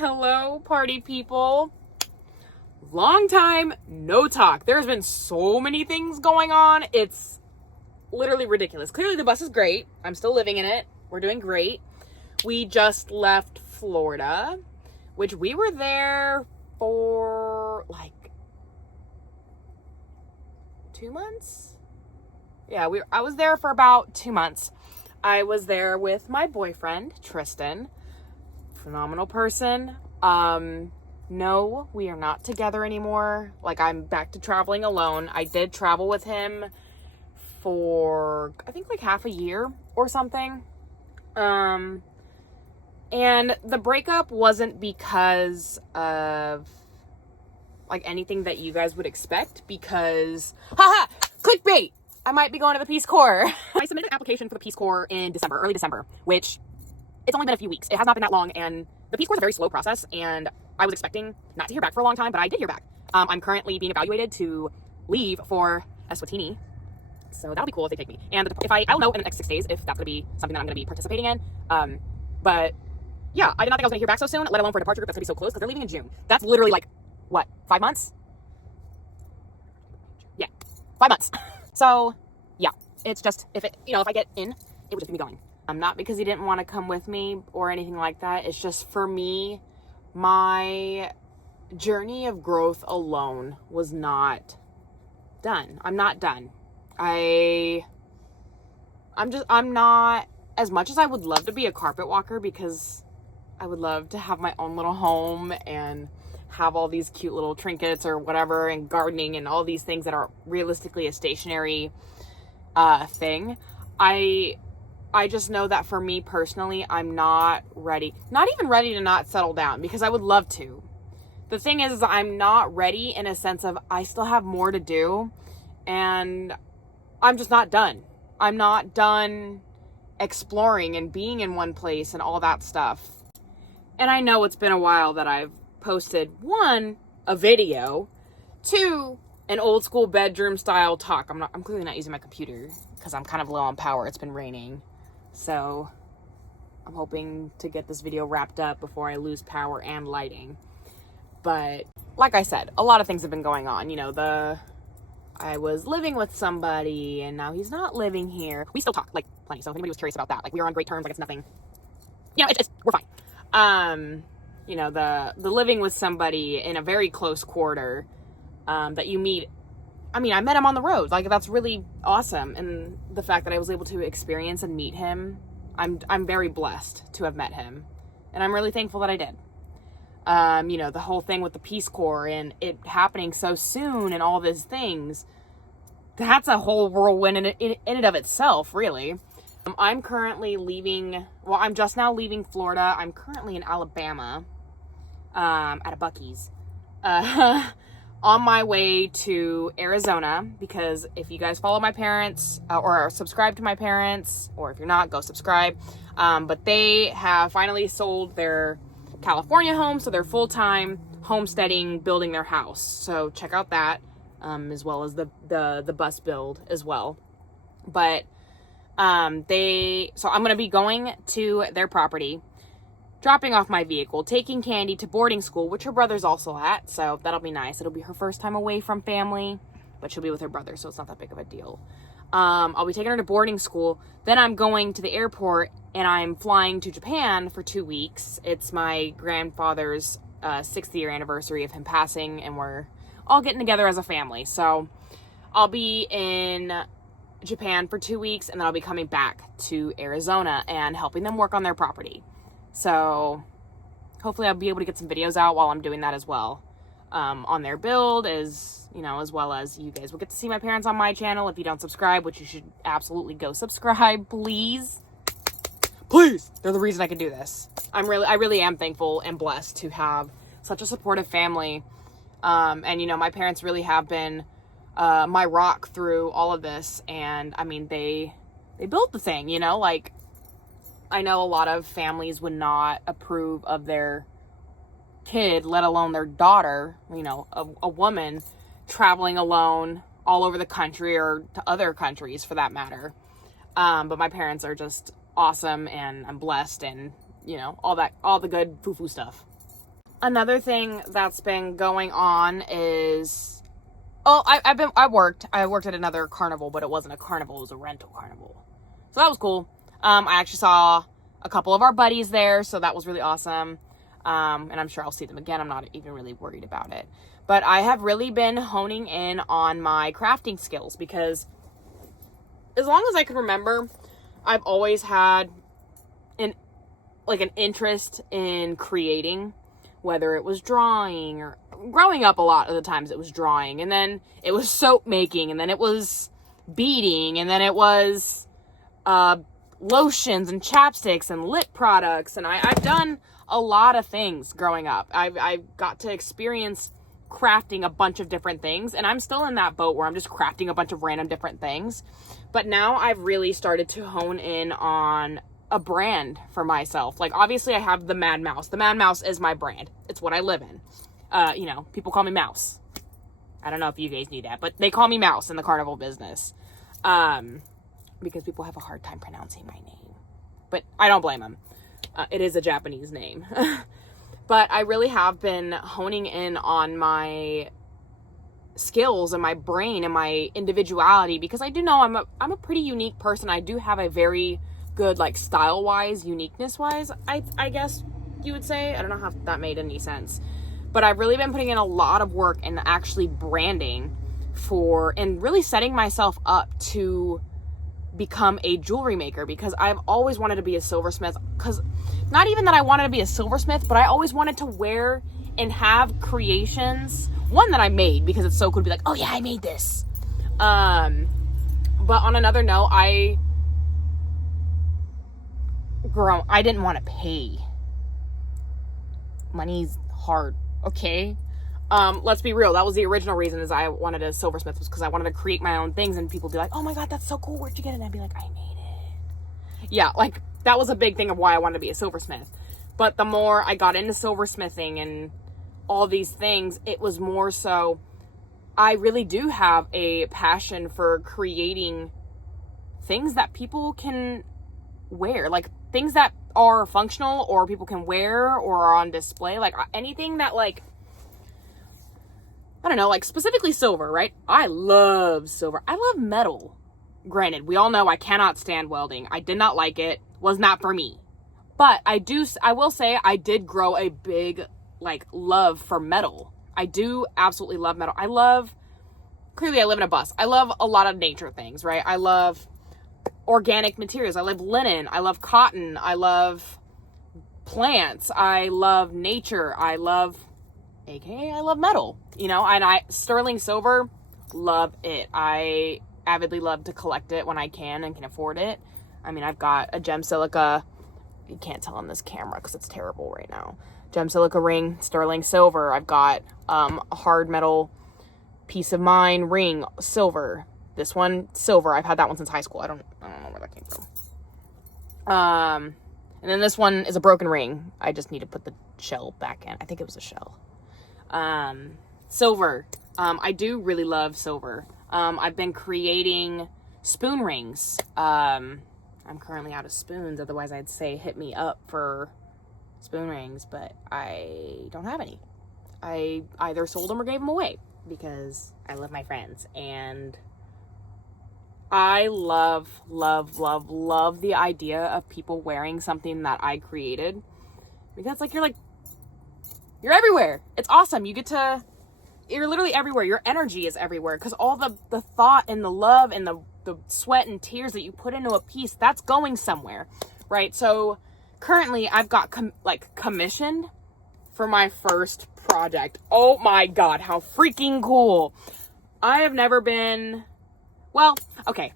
Hello, party people. Long time no talk. There's been so many things going on. It's literally ridiculous. Clearly the bus is great. I'm still living in it. We're doing great. We just left Florida, which we were there for like 2 months. Yeah, I was there for about 2 months. I was there with my boyfriend, Tristan. Phenomenal person. No, we are not together anymore. Like, I'm back to traveling alone. I did travel with him for, I think, like half a year or something. And the breakup wasn't because of like anything that you guys would expect, because, haha, clickbait! I might be going to the Peace Corps. I submitted an application for the Peace Corps in early December, which it's only been a few weeks. It has not been that long, and the Peace Corps is a very slow process, and I was expecting not to hear back for a long time, but I did hear back. I'm currently being evaluated to leave for Eswatini, so that'll be cool if they take me. And if I'll know in the next 6 days if that's going to be something that I'm going to be participating in. But yeah, I did not think I was going to hear back so soon, let alone for a departure group that's going to be so close, because they're leaving in June. That's literally like, what, 5 months? Yeah, 5 months. So yeah, it's just, if I get in, it would just be me going. Not because he didn't want to come with me or anything like that. It's just, for me, my journey of growth alone was not done. I'm not done. I'm not, as much as I would love to be a carpet walker, because I would love to have my own little home and have all these cute little trinkets or whatever, and gardening and all these things that are realistically a stationary thing. I just know that for me personally, I'm not ready. Not even ready to not settle down, because I would love to. The thing is I'm not ready in a sense of I still have more to do, and I'm just not done. I'm not done exploring and being in one place and all that stuff. And I know it's been a while that I've posted, 1, a video, 2, an old school bedroom style talk. I'm clearly not using my computer because I'm kind of low on power. It's been raining. So I'm hoping to get this video wrapped up before I lose power and lighting. But like I said, a lot of things have been going on. I was living with somebody and now he's not living here. We still talk like plenty. So if anybody was curious about that, like, we are on great terms. Like, it's nothing, we're fine. The living with somebody in a very close quarter, that you meet. I met him on the road. Like, that's really awesome. And the fact that I was able to experience and meet him, I'm very blessed to have met him. And I'm really thankful that I did. The whole thing with the Peace Corps and it happening so soon and all these things, that's a whole whirlwind in and of itself, really. I'm currently leaving, I'm just now leaving Florida. I'm currently in Alabama, at a Buc-ee's. On my way to Arizona, because if you guys follow my parents or are subscribed to my parents, or if you're not, go subscribe. But they have finally sold their California home, so they're full-time homesteading, building their house. So check out that, as well as the bus build as well. But so I'm going to be going to their property, dropping off my vehicle, taking Candy to boarding school, which her brother's also at, so that'll be nice. It'll be her first time away from family, but she'll be with her brother, so it's not that big of a deal. I'll be taking her to boarding school. Then I'm going to the airport, and I'm flying to Japan for 2 weeks. It's my grandfather's 6th year anniversary of him passing, and we're all getting together as a family. So I'll be in Japan for 2 weeks, and then I'll be coming back to Arizona and helping them work on their property. So hopefully I'll be able to get some videos out while I'm doing that as well, on their build, as well as you guys will get to see my parents on my channel. If you don't subscribe, which you should absolutely go subscribe, please. They're the reason I can do this. I really am thankful and blessed to have such a supportive family. And my parents really have been, my rock through all of this. And they built the thing, like, I know a lot of families would not approve of their kid, let alone their daughter, a woman traveling alone all over the country, or to other countries for that matter. But my parents are just awesome, and I'm blessed, and all the good foo-foo stuff. another thing that's been going on is, I worked at another carnival, but it wasn't a carnival, it was a rental carnival. So that was cool. I actually saw a couple of our buddies there, so that was really awesome. And I'm sure I'll see them again. I'm not even really worried about it. But I have really been honing in on my crafting skills because as long as I can remember, I've always had an interest in creating, whether it was drawing or growing up. A lot of the times it was drawing, and then it was soap making, and then it was beading, and then it was lotions and chapsticks and lip products. And I've done a lot of things growing up. I've got to experience crafting a bunch of different things, and I'm still in that boat where I'm just crafting a bunch of random different things. But now I've really started to hone in on a brand for myself. Like, obviously I have the Mad Mouse. The Mad Mouse is my brand. It's what I live in. People call me Mouse. I don't know if you guys knew that, but they call me Mouse in the carnival business. Because people have a hard time pronouncing my name. But I don't blame them. It is a Japanese name. But I really have been honing in on my skills and my brain and my individuality, because I do know I'm a pretty unique person. I do have a very good, like, style-wise, uniqueness-wise, I guess you would say. I don't know how that made any sense. But I've really been putting in a lot of work and actually branding and really setting myself up to become a jewelry maker, because I've always wanted to be a silversmith. Because not even that I wanted to be a silversmith, but I always wanted to wear and have creations, one that I made because it's so cool to be like, oh yeah, I made this. But on another note, I didn't want to pay. Money's hard, okay? Let's be real. That was the original reason is I wanted a silversmith, was because I wanted to create my own things, and people would be like, oh my God, that's so cool. Where'd you get it? And I'd be like, I made it. Yeah, like, that was a big thing of why I wanted to be a silversmith. But the more I got into silversmithing and all these things, it was more so, I really do have a passion for creating things that people can wear. Like, things that are functional or people can wear or are on display. Like, anything that, like, I don't know, like, specifically silver, right? I love silver. I love metal. Granted, we all know I cannot stand welding. I did not like it. Was not for me. But I will say I did grow a big, like, love for metal. I do absolutely love metal. Clearly I live in a bus. I love a lot of nature things, right? I love organic materials. I love linen. I love cotton. I love plants. I love nature. I love metal, and sterling silver, love it. I avidly love to collect it when I can and can afford it. I mean, I've got a gem silica, you can't tell on this camera because it's terrible right now, gem silica ring, sterling silver. I've got a hard metal Peace of Mind ring, silver. This one, silver. I've had that one since high school. I don't know where that came from. And then this one is a broken ring. I just need to put the shell back in. I think it was a shell. Silver. I do really love silver. I've been creating spoon rings. I'm currently out of spoons. Otherwise I'd say hit me up for spoon rings, but I don't have any. I either sold them or gave them away because I love my friends, and I love the idea of people wearing something that I created, because you're everywhere. It's awesome. You're literally everywhere. Your energy is everywhere, because all the thought and the love and the sweat and tears that you put into a piece, that's going somewhere, right? So currently I've got commissioned for my first project. Oh my God, how freaking cool. I have never been, well, okay,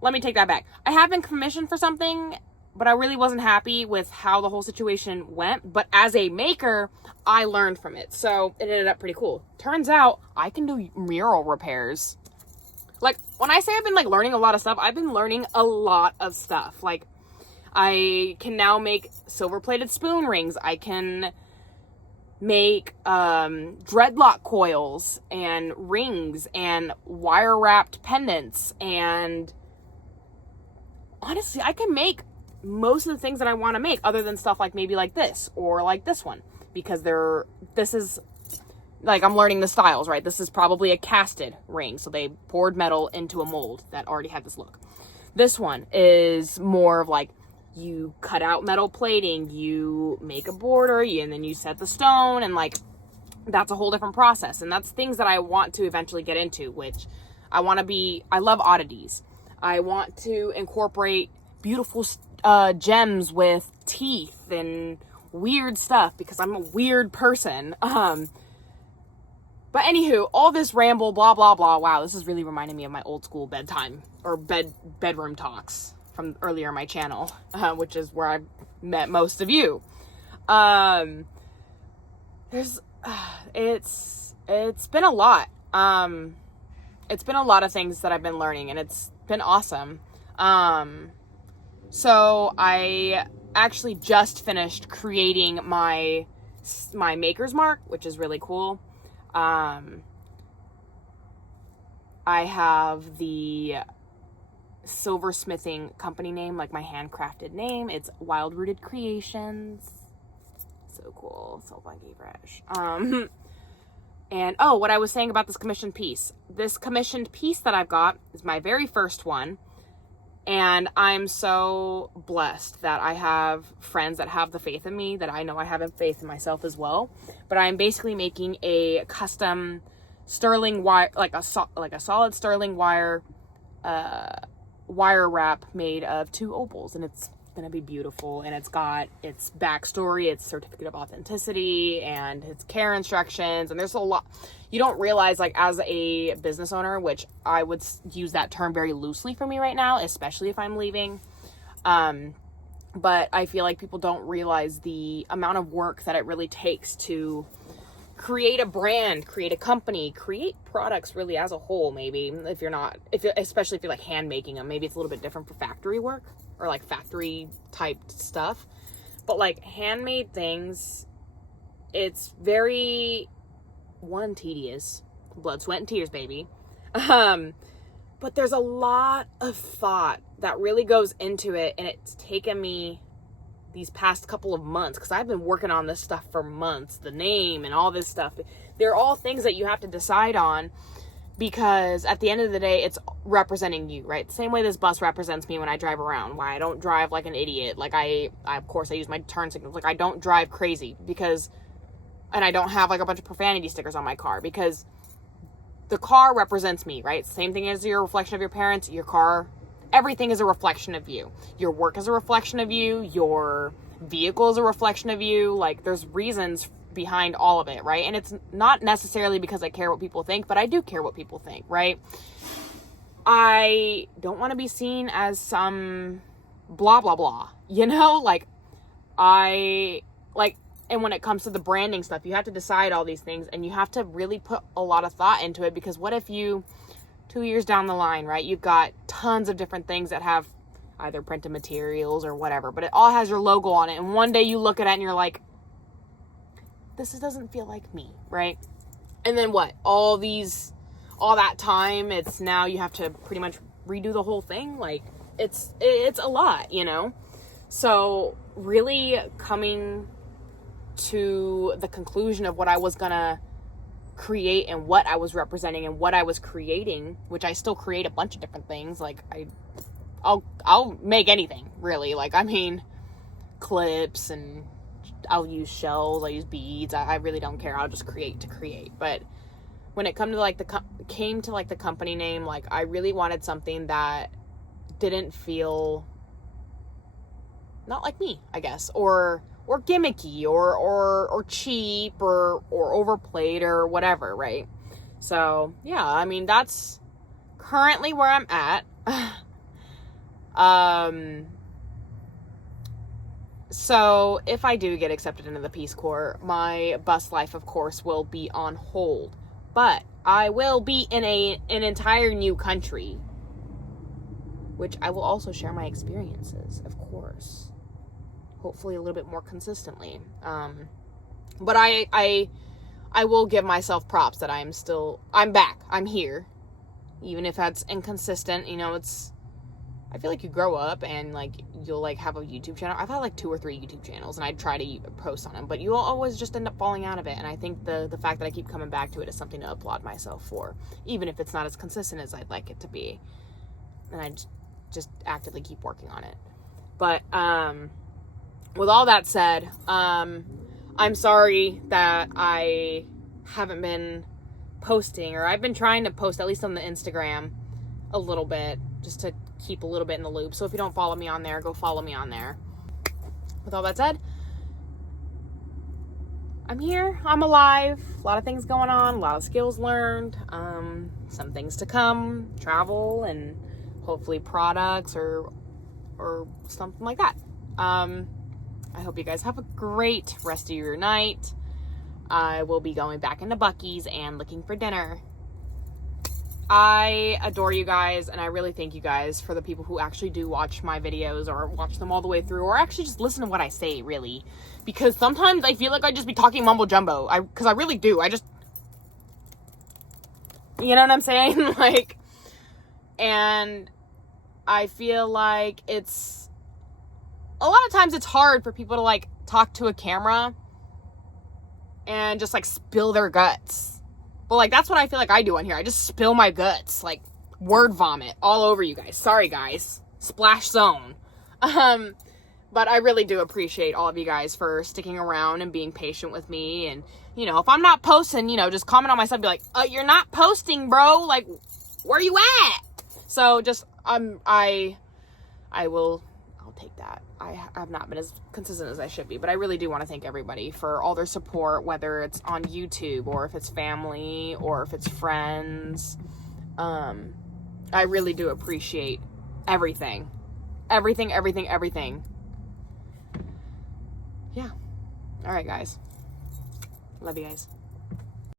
let me take that back. I have been commissioned for something, but I really wasn't happy with how the whole situation went. But as a maker, I learned from it. So it ended up pretty cool. Turns out I can do mural repairs. Like, when I say I've been learning a lot of stuff, I've been learning a lot of stuff. Like, I can now make silver plated spoon rings. I can make dreadlock coils and rings and wire wrapped pendants. And honestly, I can make most of the things that I want to make, other than stuff like maybe like this or like this one. because this is, like, I'm learning the styles, right? This is probably a casted ring. So they poured metal into a mold that already had this look. This one is more of like, you cut out metal plating, you make a border, and then you set the stone, and like, that's a whole different process. And that's things that I want to eventually get into, which I love oddities. I want to incorporate beautiful gems with teeth and weird stuff because I'm a weird person. But anywho, all this ramble, blah, blah, blah. Wow, this is really reminding me of my old school bedtime or bedroom talks from earlier in my channel, which is where I've met most of you. It's been a lot. It's been a lot of things that I've been learning, and it's been awesome. So I actually just finished creating my maker's mark, which is really cool. I have the silversmithing company name, like my handcrafted name. It's Wild Rooted Creations. So cool. So funky fresh. And what I was saying about this commissioned piece. This commissioned piece that I've got is my very first one. And I'm so blessed that I have friends that have the faith in me, that I know I have faith in myself as well. But I'm basically making a custom sterling wire, like a solid sterling wire, wire wrap made of 2 opals, and it's gonna be beautiful. And it's got its backstory, its certificate of authenticity, and its care instructions. And there's a lot you don't realize, like, as a business owner, which I would use that term very loosely for me right now, especially if I'm leaving. But I feel like people don't realize the amount of work that it really takes to create a brand, create a company, create products really as a whole. Maybe especially if you're like hand making them, maybe it's a little bit different for factory work or like factory type stuff. But like handmade things, it's very tedious, blood, sweat, and tears, baby. But there's a lot of thought that really goes into it, and it's taken me these past couple of months, because I've been working on this stuff for months, the name and all this stuff. They're all things that you have to decide on, because at the end of the day, it's representing you, right? The same way this bus represents me when I drive around. Why I don't drive like an idiot. Like I of course I use my turn signals. Like I don't drive crazy and I don't have like a bunch of profanity stickers on my car, because the car represents me, right? Same thing as your reflection of your parents, your car, everything is a reflection of you. Your work is a reflection of you. Your vehicle is a reflection of you. Like, there's reasons behind all of it, right? And it's not necessarily because I care what people think, but I do care what people think, right? I don't want to be seen as some blah, blah, blah, and when it comes to the branding stuff, you have to decide all these things, and you have to really put a lot of thought into it, because what if 2 years down the line, right, you've got tons of different things that have either printed materials or whatever, but it all has your logo on it, and one day you look at it and you're like, this doesn't feel like me, right? And then what? All that time, it's now you have to pretty much redo the whole thing. Like, it's a lot, So really coming to the conclusion of what I was gonna create and what I was representing and what I was creating, which I still create a bunch of different things. Like I'll make anything, really. Like, I mean, clips, and I'll use shells, I'll use beads. I really don't care. I'll just create to create. But when it came to the company name, like, I really wanted something that didn't feel not like me, I guess, or gimmicky, or cheap, or overplayed, or whatever, right? So, yeah, I mean, that's currently where I'm at. So if I do get accepted into the Peace Corps, my bus life, of course, will be on hold. But I will be in an entire new country, which I will also share my experiences, of course. Hopefully a little bit more consistently. But I will give myself props that I'm back. I'm here. Even if that's inconsistent, I feel like you grow up and like you'll like have a YouTube channel. I've had like 2 or 3 YouTube channels and I try to post on them, but you'll always just end up falling out of it. And I think the fact that I keep coming back to it is something to applaud myself for, even if it's not as consistent as I'd like it to be. And I just actively keep working on it. But with all that said, I'm sorry that I haven't been posting, or I've been trying to post at least on the Instagram a little bit, just to keep a little bit in the loop. So if you don't follow me on there, go follow me on there. With all that said, I'm here, I'm alive, a lot of things going on, a lot of skills learned, some things to come, travel, and hopefully products or something like that. I hope you guys have a great rest of your night. I will be going back into Buc-ee's and looking for dinner. I adore you guys, and I really thank you guys for the people who actually do watch my videos or watch them all the way through, or actually just listen to what I say, really. Because sometimes I feel like I just be talking mumbo jumbo. Because I really do. You know what I'm saying? Like, and I feel like it's, a lot of times it's hard for people to like talk to a camera and just like spill their guts. Well, like, that's what I feel like I do on here. I just spill my guts, like word vomit all over you guys. Sorry, guys. Splash zone. But I really do appreciate all of you guys for sticking around and being patient with me. And, you know, if I'm not posting, you know, just comment on my stuff. Be like, you're not posting, bro. Like, where you at? So just, I'll take that. I have not been as consistent as I should be, but I really do want to thank everybody for all their support, whether it's on YouTube or if it's family or if it's friends. I really do appreciate everything. Everything. Yeah. All right, guys. Love you guys.